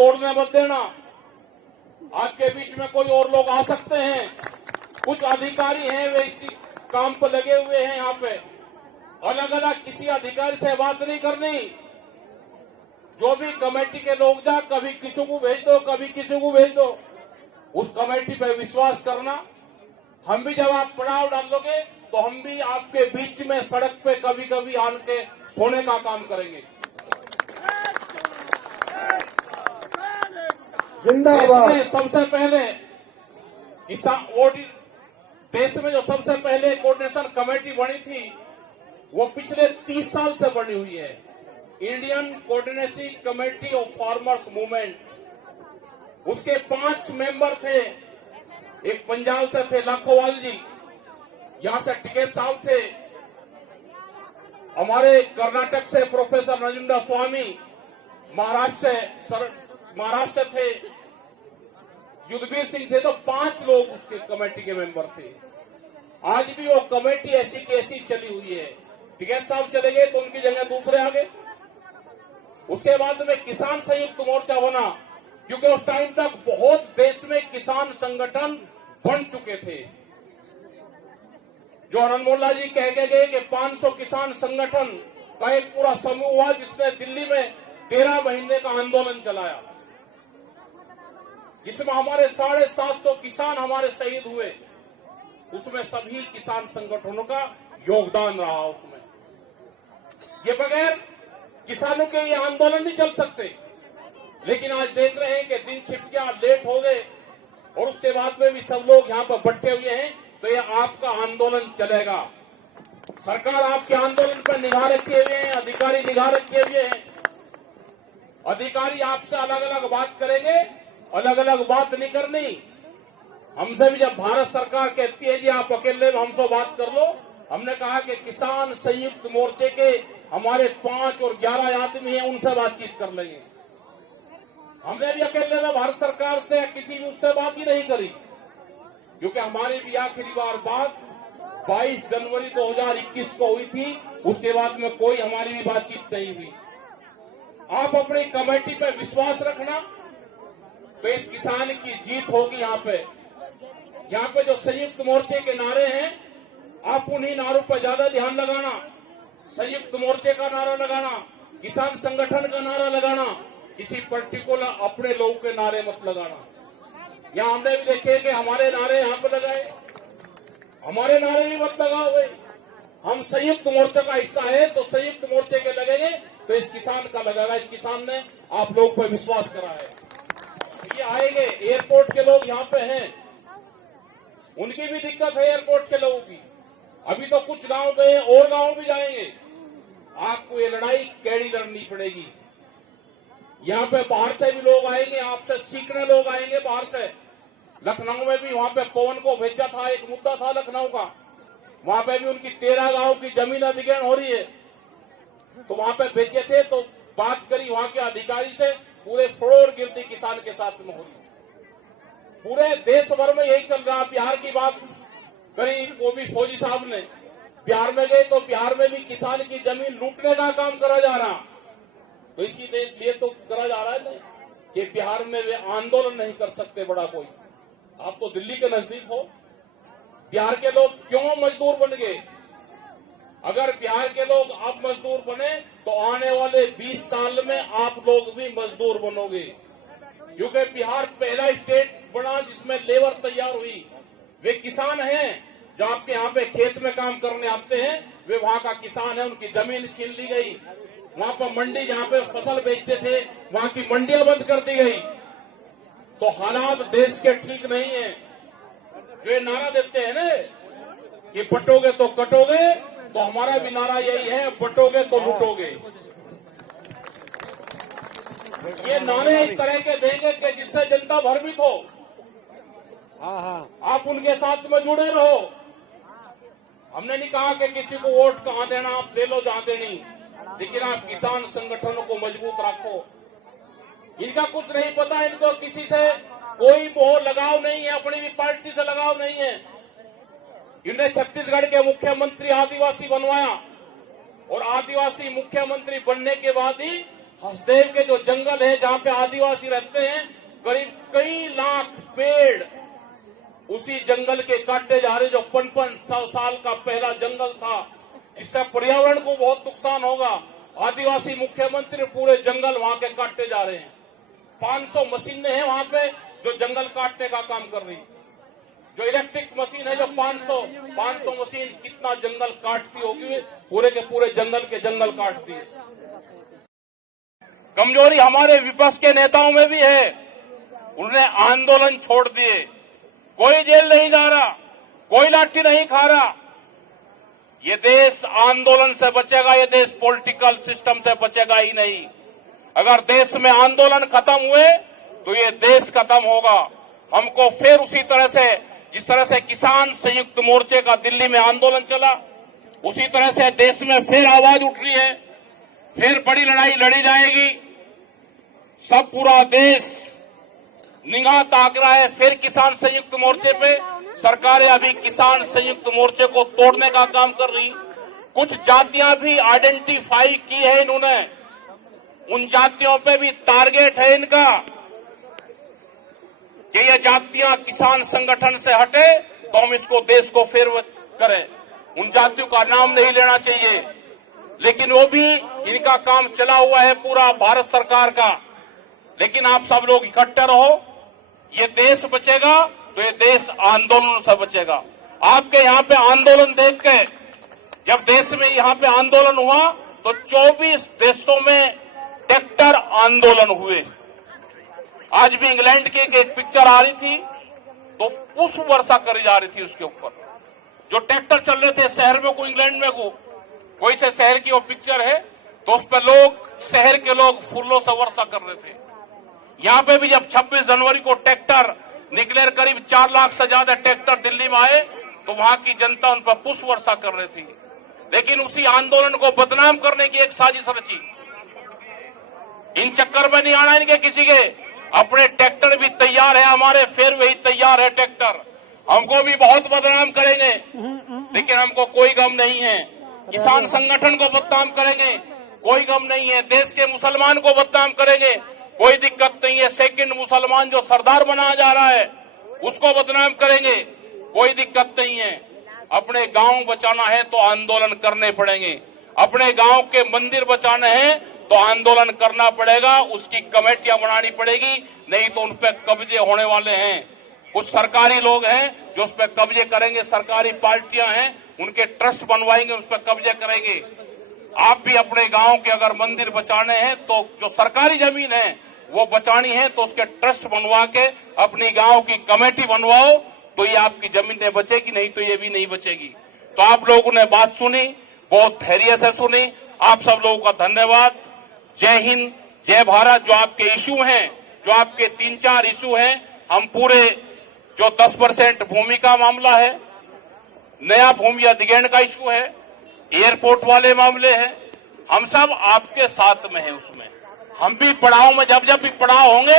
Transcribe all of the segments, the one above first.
तोड़ने मत देना। आपके बीच में कोई और लोग आ सकते हैं, कुछ अधिकारी हैं वे इसी काम पर लगे हुए हैं। यहाँ पे अलग अलग किसी अधिकारी से बात नहीं करनी। जो भी कमेटी के लोग जा, कभी किसी को भेज दो, कभी किसी को भेज दो, उस कमेटी पे विश्वास करना। हम भी जब आप पड़ाव डाल दोगे तो हम भी आपके बीच में सड़क पे कभी कभी आन के सोने का काम करेंगे। जिंदाबाद। सबसे पहले देश में जो सबसे पहले कोऑर्डिनेशन कमेटी बनी थी वो पिछले 30 साल से बनी हुई है, Indian coordination committee of farmers movement. उसके 5 मेंबर थे। एक पंजाब से थे लाखोवाल जी, यहां से टिकैत साहब थे। हमारे कर्नाटक से प्रोफेसर नजुंडा स्वामी, महाराष्ट्र थे युद्धवीर सिंह थे। तो 5 लोग उसके कमेटी के मेंबर थे। आज भी वो कमेटी ऐसी की ऐसी चली हुई है। टिकैत साहब चले गए तो उनकी जगह दूसरे आ गए। उसके बाद में किसान संयुक्त मोर्चा बना, क्योंकि उस टाइम तक बहुत देश में किसान संगठन बन चुके थे। जो आनंद मोल्ला जी कह के गए कि 500 किसान संगठन का एक पूरा समूह हुआ, जिसने दिल्ली में 13 महीने का आंदोलन चलाया, जिसमें हमारे 750 किसान हमारे शहीद हुए। उसमें सभी किसान संगठनों का योगदान रहा। उसमें ये बगैर किसानों के ये आंदोलन नहीं चल सकते। लेकिन आज देख रहे हैं कि दिन छिप गया, लेट हो गए, और उसके बाद में भी सब लोग यहाँ पर बैठे हुए हैं। तो ये आपका आंदोलन चलेगा। सरकार आपके आंदोलन पर निगाह रखे हुए हैं, अधिकारी निगाह रखे हुए हैं। अधिकारी आपसे अलग अलग बात करेंगे, अलग अलग बात नहीं करनी। हमसे भी जब भारत सरकार कहती है जी आप अकेले हमसे बात कर लो, हमने कहा कि किसान संयुक्त मोर्चे के हमारे 5 और 11 आदमी हैं, उनसे बातचीत कर लेंगे। हमने भी अकेले में भारत सरकार से किसी भी उससे बात ही नहीं करी, क्योंकि हमारी भी आखिरी बार बात 22 जनवरी 2021 को हुई थी। उसके बाद में कोई हमारी भी बातचीत नहीं हुई। आप अपनी कमेटी पे विश्वास रखना, तो इस किसान की जीत होगी। यहाँ पे जो संयुक्त मोर्चे के नारे हैं, आप उन्हीं नारों पर ज्यादा ध्यान लगाना। संयुक्त मोर्चे का नारा लगाना, किसान संगठन का नारा लगाना, किसी पर्टिकुलर अपने लोगों के नारे मत लगाना। यहाँ हमने भी देखे कि हमारे नारे यहाँ पे लगाए, हमारे नारे भी मत लगाओ भाई। हम संयुक्त मोर्चे का हिस्सा है तो संयुक्त मोर्चे के लगेंगे, तो इस किसान का लगेगा। इस किसान ने आप लोग पर विश्वास करा है। ये आएंगे, एयरपोर्ट के लोग यहाँ पे हैं, उनकी भी दिक्कत है एयरपोर्ट के लोगों की। अभी तो कुछ गांव गए, और गांव भी जाएंगे। आपको ये लड़ाई कैडी लड़नी पड़ेगी। यहाँ पे बाहर से भी लोग आएंगे, आपसे सीखने लोग आएंगे बाहर से। लखनऊ में भी वहां पे पवन को भेजा था, एक मुद्दा था लखनऊ का, वहां पे भी उनकी 13 गांव की जमीन अधिग्रहण हो रही है, तो वहां पे भेजे थे। तो बात करी वहां के अधिकारी से, पूरे फ्लोर गिरती किसान के साथ में हो रही। पूरे देश भर में यही चल रहा। बिहार की बात करी वो भी फौजी साहब ने, बिहार में गए तो बिहार में भी किसान की जमीन लूटने का काम करा जा रहा। तो इसीलिए तो करा जा रहा है ना कि बिहार में वे आंदोलन नहीं कर सकते बड़ा कोई। आप तो दिल्ली के नजदीक हो। बिहार के लोग क्यों मजदूर बन गए? अगर बिहार के लोग अब मजदूर बने तो आने वाले 20 साल में आप लोग भी मजदूर बनोगे, क्योंकि बिहार पहला स्टेट बना जिसमें लेबर तैयार हुई। वे किसान हैं जो आपके यहाँ पे खेत में काम करने आते हैं, वे वहां का किसान है। उनकी जमीन छीन ली गई। वहां पर मंडी जहाँ पे फसल बेचते थे, वहां की मंडियां बंद कर दी गई। तो हालात देश के ठीक नहीं है। जो ये नारा देते हैं ना कि बटोगे तो कटोगे, तो हमारा भी नारा यही है, बटोगे तो लूटोगे। ये नारे इस तरह के देंगे कि जिससे जनता भ्रमित हो। आप उनके साथ में जुड़े रहो। हमने नहीं कहा कि किसी को वोट कहां देना, आप दे लो जहां देनी, लेकिन आप किसान संगठनों को मजबूत रखो। इनका कुछ नहीं पता, इनको किसी से कोई मोह लगाव नहीं है, अपनी भी पार्टी से लगाव नहीं है। इन्हें छत्तीसगढ़ के मुख्यमंत्री आदिवासी बनवाया, और आदिवासी मुख्यमंत्री बनने के बाद ही हसदेव के जो जंगल है जहां पे आदिवासी रहते हैं, करीब कई लाख पेड़ उसी जंगल के काटे जा रहे, जो 55 साल का पहला जंगल था, जिससे पर्यावरण को बहुत नुकसान होगा। आदिवासी मुख्यमंत्री पूरे जंगल वहां के काटते जा रहे हैं। 500 मशीनें हैं वहां पे जो जंगल काटने का काम कर रही। जो इलेक्ट्रिक मशीन है, जो 500 मशीन कितना जंगल काटती होगी, पूरे के पूरे जंगल के जंगल काटती है। कमजोरी हमारे विपक्ष के नेताओं में भी है, उन्होंने आंदोलन छोड़ दिए। कोई जेल नहीं जा रहा, कोई लाठी नहीं खा रहा। ये देश आंदोलन से बचेगा, ये देश पॉलिटिकल सिस्टम से बचेगा ही नहीं। अगर देश में आंदोलन खत्म हुए तो ये देश खत्म होगा। हमको फिर उसी तरह से, जिस तरह से किसान संयुक्त मोर्चे का दिल्ली में आंदोलन चला, उसी तरह से देश में फिर आवाज उठ रही है, फिर बड़ी लड़ाई लड़ी जाएगी। सब पूरा देश निगाह ताक रहा है फिर किसान संयुक्त मोर्चे पे। सरकारें अभी किसान संयुक्त मोर्चे को तोड़ने का काम कर रही। कुछ जातियां भी आइडेंटिफाई की है इन्होंने, उन जातियों पे भी टारगेट है इनका कि ये जातियां किसान संगठन से हटे तो हम इसको देश को फिर करें। उन जातियों का नाम नहीं लेना चाहिए, लेकिन वो भी इनका काम चला हुआ है पूरा भारत सरकार का। लेकिन आप सब लोग इकट्ठे रहो, ये देश बचेगा तो ये देश आंदोलन से बचेगा। आपके यहाँ पे आंदोलन देख के, जब देश में यहाँ पे आंदोलन हुआ तो 24 देशों में ट्रैक्टर आंदोलन हुए। आज भी इंग्लैंड की एक पिक्चर आ रही थी तो पुष्प वर्षा करी जा रही थी उसके ऊपर। जो ट्रैक्टर चल रहे थे शहर में को, इंग्लैंड में कोई से शहर की वो पिक्चर है, तो उस पर लोग, शहर के लोग फूलों से वर्षा कर रहे थे। यहां पे भी जब 26 जनवरी को ट्रैक्टर निकले, करीब 4 लाख से ज्यादा ट्रैक्टर दिल्ली में आए, तो वहां की जनता उन पर पुष्प वर्षा कर रही थी। लेकिन उसी आंदोलन को बदनाम करने की एक साजिश रची। इन चक्कर में नहीं आना इनके किसी के। अपने ट्रैक्टर भी तैयार है हमारे, फिर वही तैयार है ट्रैक्टर। हमको भी बहुत बदनाम करेंगे, लेकिन हमको कोई गम नहीं है। किसान संगठन को बदनाम करेंगे, कोई गम नहीं है। देश के मुसलमान को बदनाम करेंगे, कोई दिक्कत नहीं है। सेकंड मुसलमान जो सरदार बनाया जा रहा है उसको बदनाम करेंगे, कोई दिक्कत नहीं है। अपने गांव बचाना है तो आंदोलन करने पड़ेंगे। अपने गांव के मंदिर बचाने हैं तो आंदोलन करना पड़ेगा, उसकी कमेटियां बनानी पड़ेगी, नहीं तो उन पर कब्जे होने वाले हैं। कुछ सरकारी लोग हैं जो उस पर कब्जे करेंगे, सरकारी पार्टियां हैं, उनके ट्रस्ट बनवाएंगे, उस पर कब्जे करेंगे। आप भी अपने गांव के अगर मंदिर बचाने हैं तो जो सरकारी जमीन है वो बचानी है, तो उसके ट्रस्ट बनवा के अपनी गांव की कमेटी बनवाओ, तो ये आपकी जमीनें बचेगी, नहीं तो ये भी नहीं बचेगी। तो आप लोगों ने बात सुनी, बहुत धैर्य से सुनी, आप सब लोगों का धन्यवाद। जय हिंद, जय भारत। जो आपके इशू हैं, जो आपके 3-4 इशू हैं, हम पूरे, जो 10% भूमि का मामला है, नया भूमि अधिग्रहण का इशू है, एयरपोर्ट वाले मामले हैं, हम सब आपके साथ में हैं। उसमें हम भी पड़ाव में, जब जब भी पड़ाव होंगे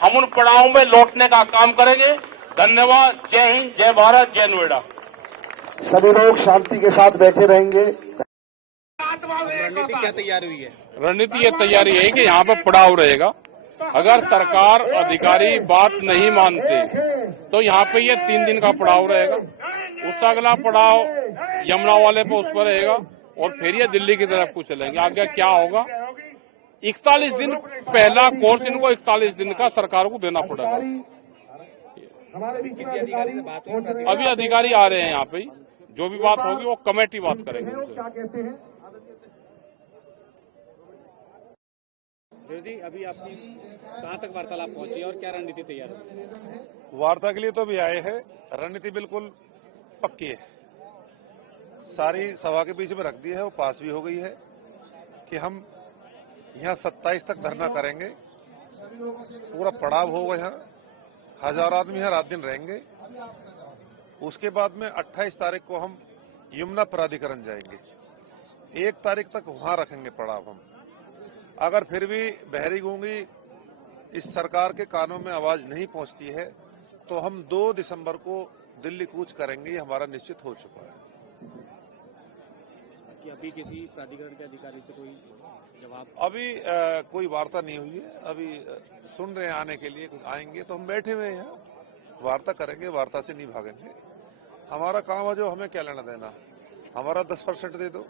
हम उन पड़ाव में लौटने का काम करेंगे। धन्यवाद। जय हिंद, जय भारत, जय नोएडा। सभी लोग शांति के साथ बैठे रहेंगे। रणनीति क्या तैयार हुई है? रणनीति ये तैयारी है कि यहाँ पे पड़ाव रहेगा। अगर सरकार अधिकारी बात नहीं मानते तो यहाँ पे ये 3 दिन का पड़ाव रहेगा। उससे अगला पड़ाव यमुना वाले पे उस पर रहेगा और फिर ये दिल्ली की तरफ को चलेंगे। आगे क्या होगा, 41 दिन पहला कोर्स इनको 41 दिन का सरकार को देना पड़ेगा। अभी अधिकारी आ रहे हैं यहाँ पे, जो भी बात होगी वो कमेटी बात करेंगे। जी, अभी आपकी कहाँ तक वार्तालाप पहुंची और क्या रणनीति तैयार है? वार्ता के लिए तो अभी आए हैं, रणनीति बिल्कुल पक्की है। सारी सभा के बीच में रख दी है, वो पास भी हो गई है कि हम यहाँ 27 तक धरना करेंगे। पूरा पड़ाव होगा, यहाँ 1000 आदमी यहाँ रात दिन रहेंगे। उसके बाद में 28 तारीख को हम यमुना प्राधिकरण जाएंगे। 1 तारीख तक वहां रखेंगे पड़ाव हम। अगर फिर भी बहरी गूंगी इस सरकार के कानों में आवाज नहीं पहुंचती है तो हम 2 दिसंबर को दिल्ली कूच करेंगे, ये हमारा निश्चित हो चुका है। कि अभी किसी प्राधिकरण के अधिकारी से कोई जवाब? अभी कोई वार्ता नहीं हुई है। अभी सुन रहे हैं आने के लिए, आएंगे तो हम बैठे हुए हैं यहाँ, वार्ता करेंगे, वार्ता से नहीं भागेंगे। हमारा काम है जो, हमें क्या लेना देना। हमारा 10% दे दो,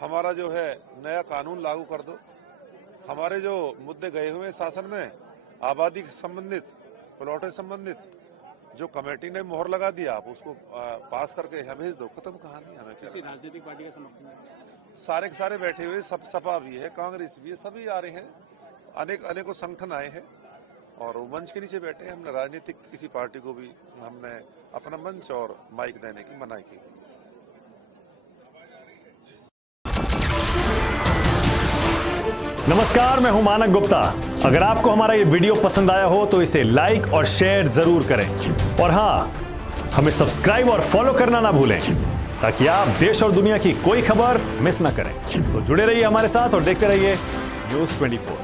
हमारा जो है नया कानून लागू कर दो, हमारे जो मुद्दे गए हुए शासन में, आबादी से संबंधित, प्लॉट से संबंधित, जो कमेटी ने मोहर लगा दिया, आप उसको पास करके यहाँ भेज दो, खत्म कहानी। हमें किसी राजनीतिक पार्टी का समर्थन है? सारे के सारे बैठे हुए, सब सपा भी है, कांग्रेस भी है, सभी आ रहे हैं, अनेकों संगठन आए हैं और वो मंच के नीचे बैठे हैं। हमने राजनीतिक किसी पार्टी को भी हमने अपना मंच और माइक देने की मनाही की। नमस्कार, मैं हूं मानक गुप्ता। अगर आपको हमारा ये वीडियो पसंद आया हो तो इसे लाइक और शेयर जरूर करें और हां, हमें सब्सक्राइब और फॉलो करना ना भूलें ताकि आप देश और दुनिया की कोई खबर मिस ना करें। तो जुड़े रहिए हमारे साथ और देखते रहिए न्यूज़ 24।